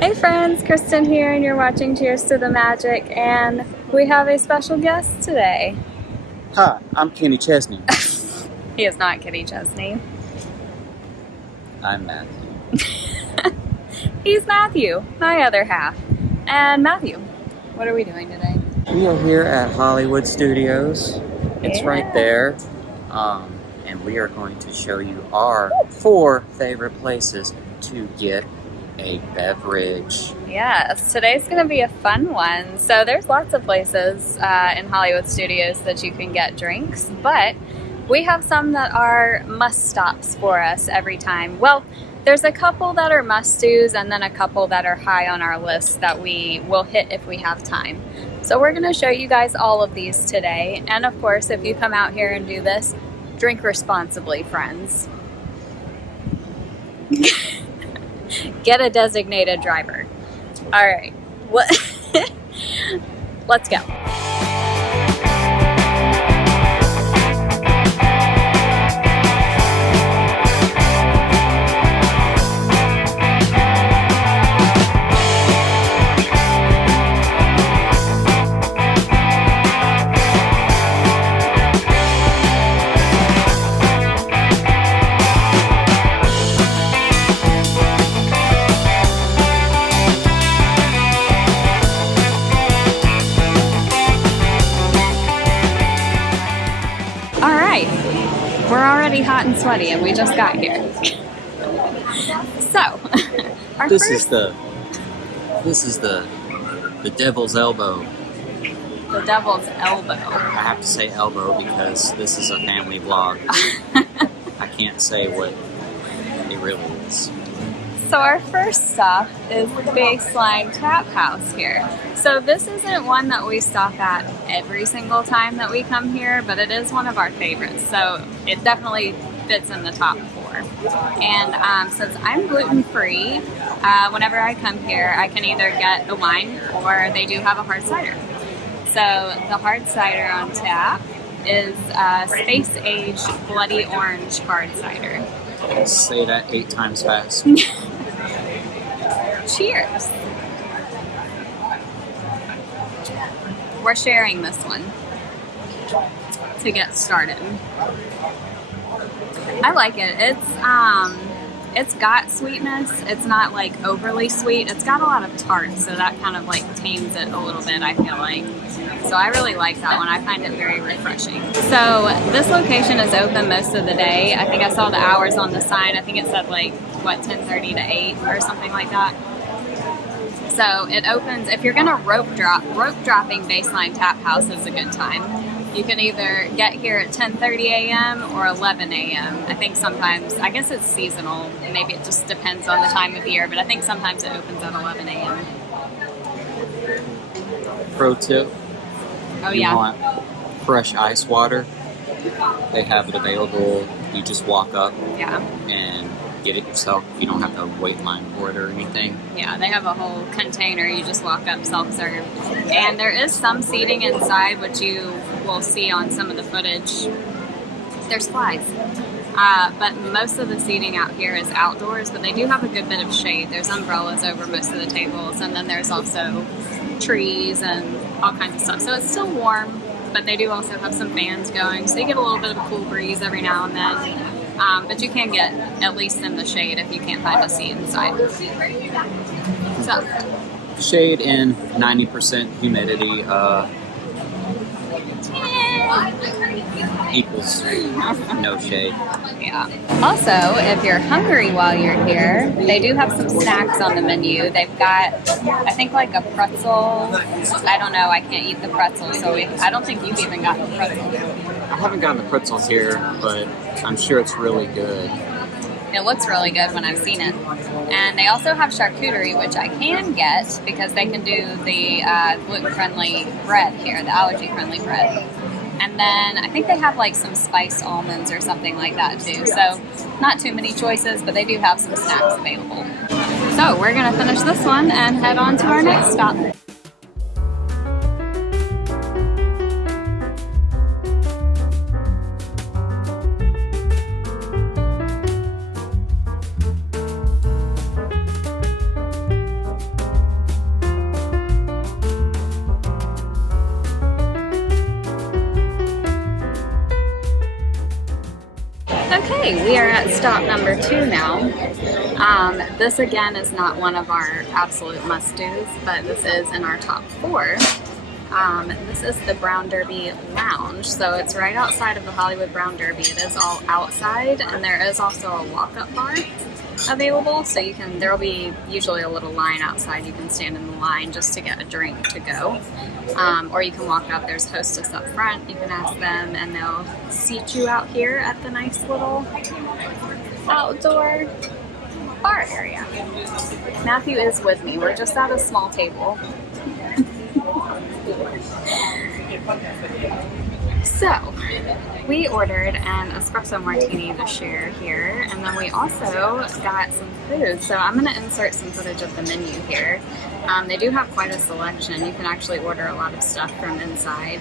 Hey friends, Kristen here, and you're watching Cheers to the Magic, and we have a special guest today. Hi, I'm Kenny Chesney. He is not Kenny Chesney. I'm Matthew. He's Matthew, my other half. And Matthew, what are we doing today? We are here at Hollywood Studios. It's right there. And we are going to show you our 4 favorite places to get a beverage. Yes, today's going to be a fun one. So there's lots of places in Hollywood Studios that you can get drinks, but we have some that are must-stops for us every time. Well, there's a couple that are must-dos and then a couple that are high on our list that we will hit if we have time. So we're going to show you guys all of these today. And of course, if you come out here and do this, drink responsibly, friends. Get a designated driver. All right, let's go. We're already hot and sweaty, and we just got here. So, This is the devil's elbow. The devil's elbow. I have to say elbow because this is a family vlog. I can't say what it really is. So our first stop is Baseline Tap House here. So this isn't one that we stop at every single time that we come here, but it is one of our favorites. So it definitely fits in the top 4. And since I'm gluten-free, whenever I come here, I can either get the wine or they do have a hard cider. So the hard cider on tap is Space Age Bloody Orange Hard Cider. Say that 8 times fast. Cheers! We're sharing this one to get started. I like it. It's got sweetness. It's not like overly sweet. It's got a lot of tart, so that kind of like tames it a little bit, I feel like. So I really like that one. I find it very refreshing. So this location is open most of the day. I think I saw the hours on the sign. I think it said like, what, 10:30 to 8 or something like that. So it opens, if you're gonna rope dropping Baseline Tap House is a good time. You can either get here at 10:30 a.m. or 11 a.m. I think sometimes, I guess it's seasonal, maybe it just depends on the time of year, but I think sometimes it opens at 11 a.m. Pro tip. Oh you yeah. Want fresh ice water, they have it available. You just walk up and get it yourself. You don't have to wait in line for it or anything. Yeah, they have a whole container. You just walk up, self-serve. And there is some seating inside, which you will see on some of the footage. There's flies. But most of the seating out here is outdoors, but they do have a good bit of shade. There's umbrellas over most of the tables, and then there's also trees and all kinds of stuff. So it's still warm, but they do also have some fans going, so you get a little bit of a cool breeze every now and then. But you can get at least in the shade if you can't find a seat inside. So, shade and 90% humidity equals no shade. Yeah. Also, if you're hungry while you're here, they do have some snacks on the menu. They've got, I think, like a pretzel. I don't know. I can't eat the pretzel, so I don't think you've even gotten the pretzel. I haven't gotten the pretzels here, but I'm sure it's really good. It looks really good when I've seen it. And they also have charcuterie, which I can get because they can do the gluten-friendly bread here, the allergy-friendly bread. And then I think they have like some spiced almonds or something like that too. So not too many choices, but they do have some snacks available. So we're gonna finish this one and head on to our next stop. Okay, we are at stop number 2 now. This again is not one of our absolute must-dos, but this is in our top 4. This is the Brown Derby Lounge, so it's right outside of the Hollywood Brown Derby. It is all outside, and there is also a walk-up bar available, so there will be usually a little line outside. You can stand in the line just to get a drink to go, or you can walk up. There's hostess up front. You can ask them, and they'll seat you out here at the nice little outdoor bar area. Matthew is with me. We're just at a small table. So, we ordered an espresso martini to share here, and then we also got some food. So I'm going to insert some footage of the menu here. They do have quite a selection. You can actually order a lot of stuff from inside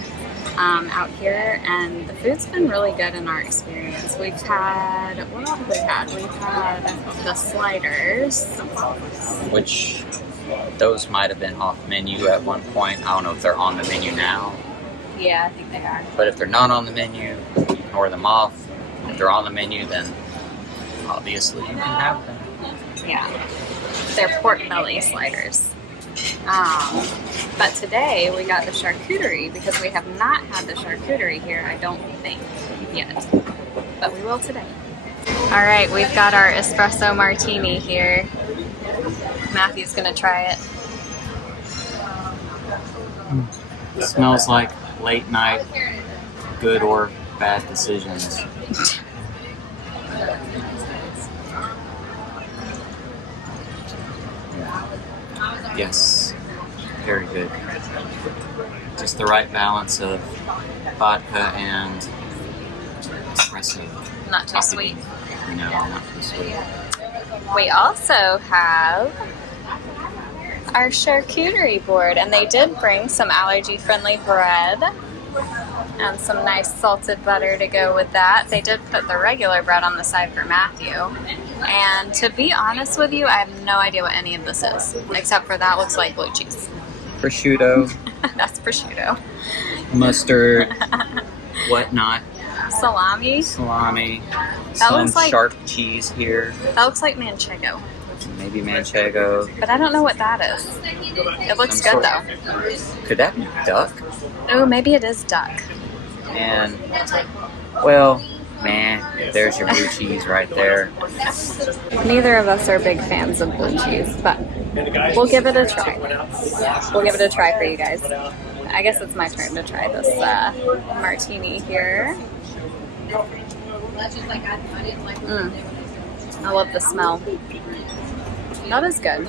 out here, and the food's been really good in our experience. We've had, what else have we had? We've had the sliders. Which, those might have been off menu at one point. I don't know if they're on the menu now. Yeah, I think they are. But if they're not on the menu, you can order them off. If they're on the menu, then obviously you can have them. Yeah, they're pork belly sliders. But today we got the charcuterie because we have not had the charcuterie here, I don't think, yet. But we will today. All right, we've got our espresso martini here. Matthew's gonna try it. It smells like late night good or bad decisions. Yes, very good. Just the right balance of vodka and espresso. Not too sweet. No, not too sweet. We also have our charcuterie board, and they did bring some allergy-friendly bread and some nice salted butter to go with that. They did put the regular bread on the side for Matthew. And to be honest with you, I have no idea what any of this is, except for that looks like blue cheese. Prosciutto. That's prosciutto. Mustard. Whatnot. Salami. Salami. That Some looks like, sharp cheese here. that looks like manchego. Maybe manchego. But I don't know what that is. It looks Some good sort- though. Could that be duck? Oh, maybe it is duck. And, well, man, there's your blue cheese right there. Neither of us are big fans of blue cheese, but we'll give it a try. We'll give it a try for you guys. I guess it's my turn to try this martini here. I love the smell. That is good.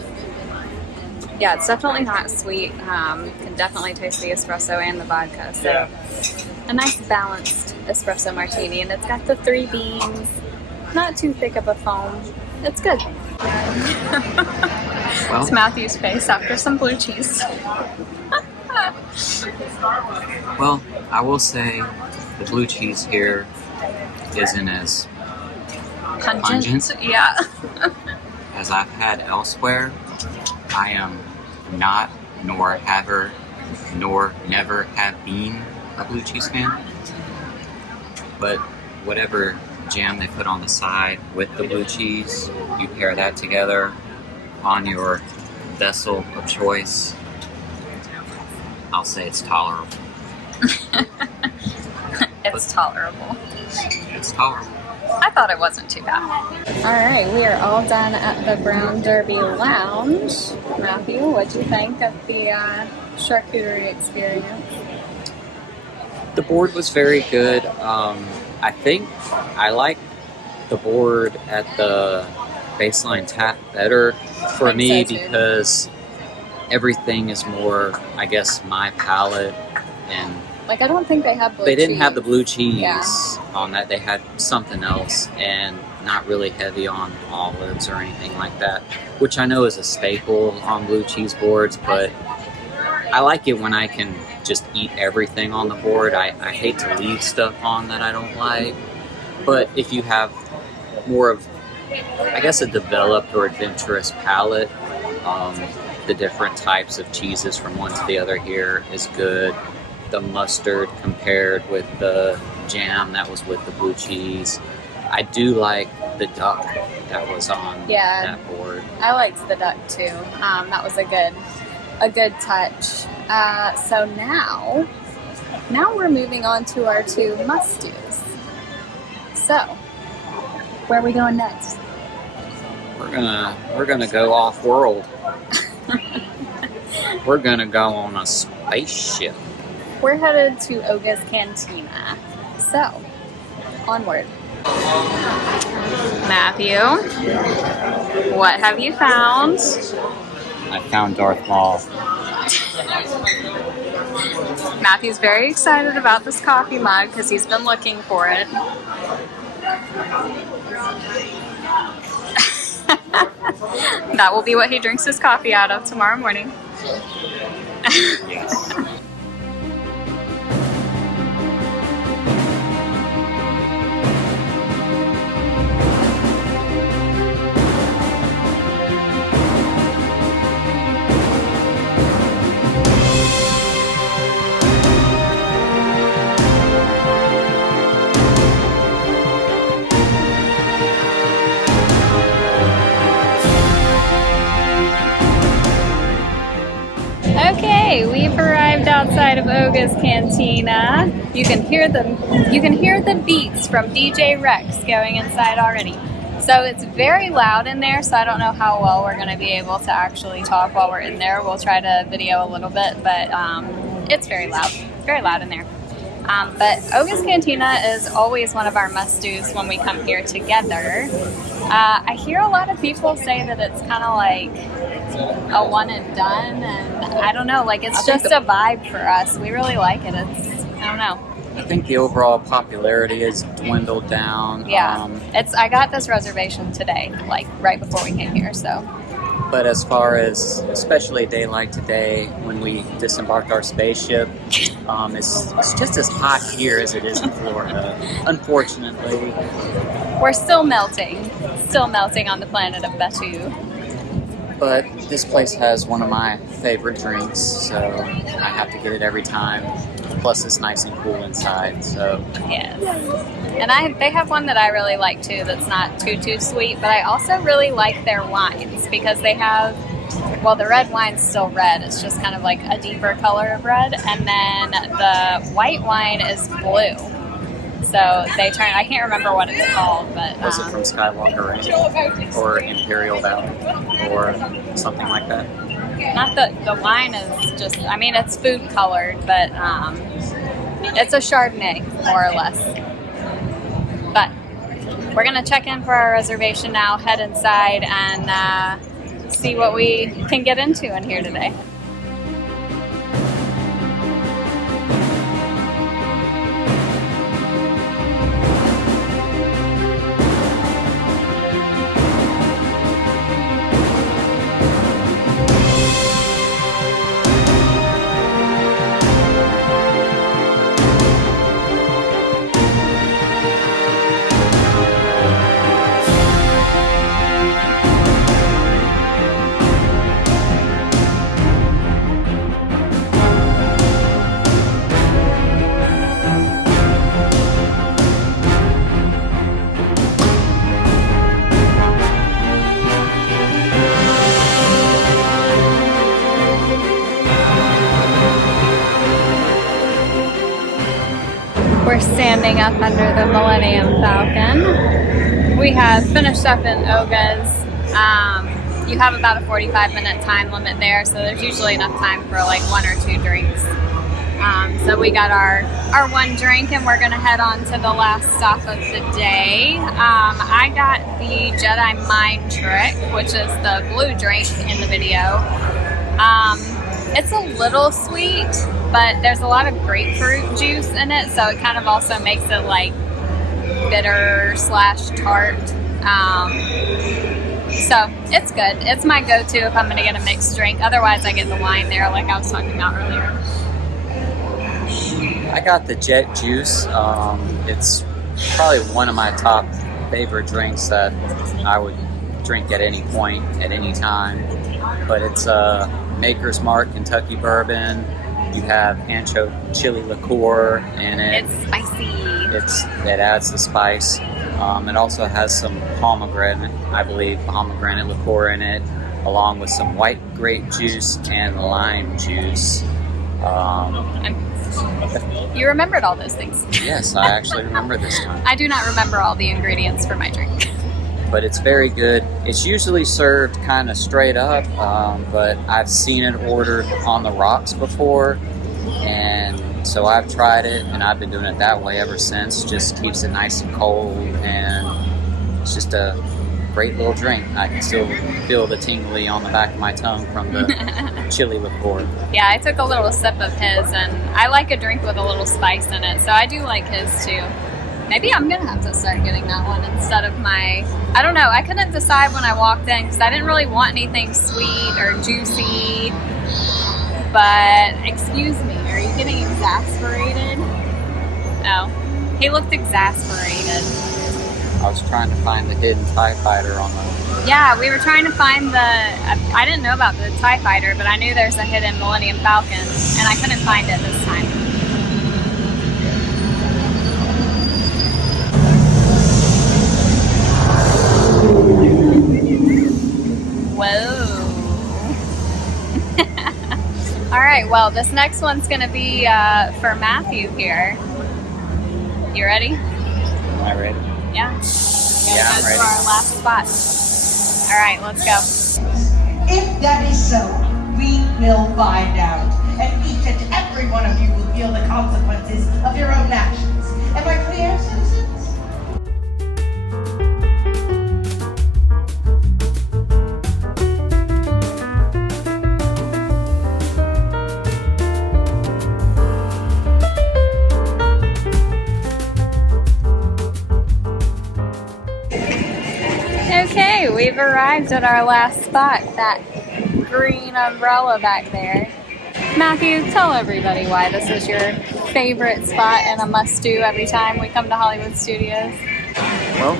Yeah, it's definitely not sweet. Can definitely taste the espresso and the vodka. So a nice balanced espresso martini, and it's got the 3 beans. Not too thick of a foam. It's good. Well, It's Matthew's face after some blue cheese. well, I will say the blue cheese here isn't as Pungent? Yeah. as I've had elsewhere. I am not, nor never have been a blue cheese fan. But whatever jam they put on the side with the blue cheese, you pair that together on your vessel of choice, I'll say it's tolerable. It's tolerable. It's tolerable. I thought it wasn't too bad. All right, we are all done at the Brown Derby Lounge. Matthew, what'd you think of the charcuterie experience? The board was very good. I think I like the board at the Baseline Tap better for me because everything is more, I guess, my palate. And Like, I don't think they have blue they didn't cheese. have the blue cheese Yeah. on that. They had something else, and not really heavy on olives or anything like that, which I know is a staple on blue cheese boards, but I like it when I can just eat everything on the board. I hate to leave stuff on that I don't like, but if you have more of, I guess, a developed or adventurous palate, the different types of cheeses from one to the other here is good. The mustard compared with the jam that was with the blue cheese. I do like the duck that was on Yeah. that board. I liked the duck too. That was a good touch. So now we're moving on to our two must-dos. So, where are we going next? We're gonna go off world. We're gonna go on a spaceship. We're headed to Oga's Cantina. So, onward. Matthew, what have you found? I found Darth Maul. Matthew's very excited about this coffee mug because he's been looking for it. That will be what he drinks his coffee out of tomorrow morning. Yes. Okay, we've arrived outside of Oga's Cantina. You can hear the beats from DJ Rex going inside already. So it's very loud in there, so I don't know how well we're going to be able to actually talk while we're in there. We'll try to video a little bit, but it's very loud. Very loud in there. But Oga's Cantina is always one of our must-dos when we come here together. I hear a lot of people say that it's kind of like a one and done, and I don't know, like it's just a vibe for us. We really like it. I don't know. I think the overall popularity has dwindled down. Yeah, I got this reservation today, like right before we came here, so. But as far as, especially a day like today, when we disembarked our spaceship, it's just as hot here as it is in Florida, unfortunately. We're still melting on the planet of Batu. But this place has one of my favorite drinks, so I have to get it every time. Plus, it's nice and cool inside, so. Yes. And they have one that I really like too that's not too sweet, but I also really like their wines because they have, well, the red wine's still red. It's just kind of like a deeper color of red. And then the white wine is blue. So I can't remember what it's called, but. Was it from Skywalker Ranch or Imperial Valley or something like that? Not the wine is just, I mean, it's food colored, but it's a Chardonnay, more or less. But we're going to check in for our reservation now, head inside, and see what we can get into in here today. We're standing up under the Millennium Falcon. We have finished up in Oga's. You have about a 45-minute time limit there, so there's usually enough time for like one or two drinks. So we got our one drink, and we're going to head on to the last stop of the day. I got the Jedi Mind Trick, which is the blue drink in the video. It's a little sweet, but there's a lot of grapefruit juice in it, so it kind of also makes it like bitter/tart. So it's good. It's my go-to if I'm going to get a mixed drink. Otherwise, I get the wine there, like I was talking about earlier. I got the Jet Juice. It's probably one of my top favorite drinks that I would drink at any point, at any time. But it's Maker's Mark Kentucky bourbon. You have ancho chili liqueur in it. It's spicy. It adds the spice. It also has some pomegranate, I believe, pomegranate liqueur in it, along with some white grape juice and lime juice. You remembered all those things. Yes, I actually remember this time. I do not remember all the ingredients for my drink. But it's very good. It's usually served kind of straight up, but I've seen it ordered on the rocks before, and so I've tried it, and I've been doing it that way ever since. Just keeps it nice and cold, and it's just a great little drink. I can still feel the tingly on the back of my tongue from the chili liqueur. Yeah, I took a little sip of his, and I like a drink with a little spice in it, so I do like his too. Maybe I'm gonna have to start getting that one instead of my, I don't know, I couldn't decide when I walked in because I didn't really want anything sweet or juicy. But, excuse me, are you getting exasperated? Oh, he looked exasperated. I was trying to find the hidden TIE fighter on the... Yeah, we were trying to find the, I didn't know about the TIE fighter, but I knew there's a hidden Millennium Falcon, and I couldn't find it this time. Whoa. All right, well, this next one's going to be for Matthew here. You ready? Am I ready? Yeah. Yeah, I'm ready. For our last spot. All right, let's go. If that is so, we will find out. And each and every one of you will feel the consequences of your own actions. Am I clear, citizens? Okay, we've arrived at our last spot, that green umbrella back there. Matthew, tell everybody why this is your favorite spot and a must-do every time we come to Hollywood Studios. Well,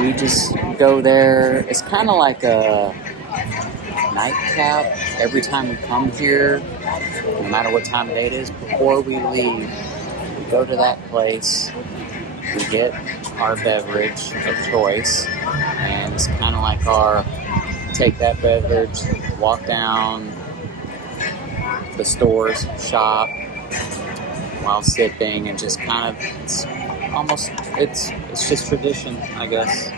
we just go there. It's kind of like a nightcap every time we come here, no matter what time of day it is. Before we leave, we go to that place, we get our beverage of choice, and it's kind of like our take that beverage, walk down the stores, shop while sipping, and just kind of, it's just tradition, I guess.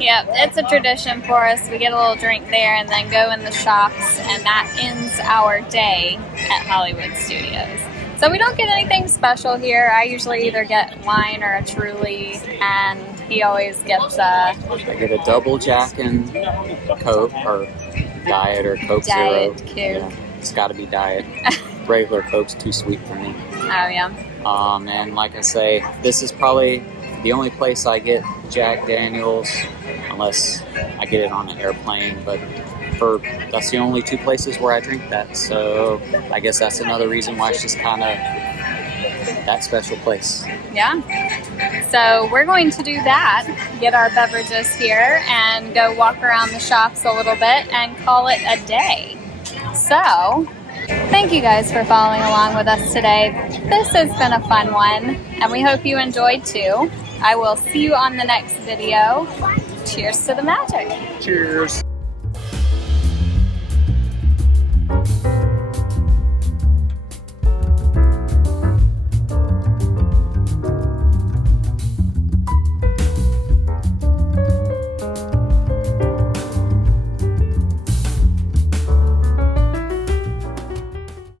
Yep, it's a tradition for us. We get a little drink there and then go in the shops, and that ends our day at Hollywood Studios. So we don't get anything special here. I usually either get wine or a Truly, and he always gets I get a double Jack and Coke, or Diet or Coke Diet Zero. Coke. Yeah, it's got to be Diet. Regular Coke's too sweet for me. Oh yeah. And like I say, this is probably the only place I get Jack Daniels, unless I get it on an airplane, but that's the only two places where I drink that, so I guess that's another reason why it's just kind of that special place. Yeah. So we're going to do that, get our beverages here, and go walk around the shops a little bit and call it a day. So, thank you guys for following along with us today. This has been a fun one, and we hope you enjoyed too. I will see you on the next video. Cheers to the magic. Cheers.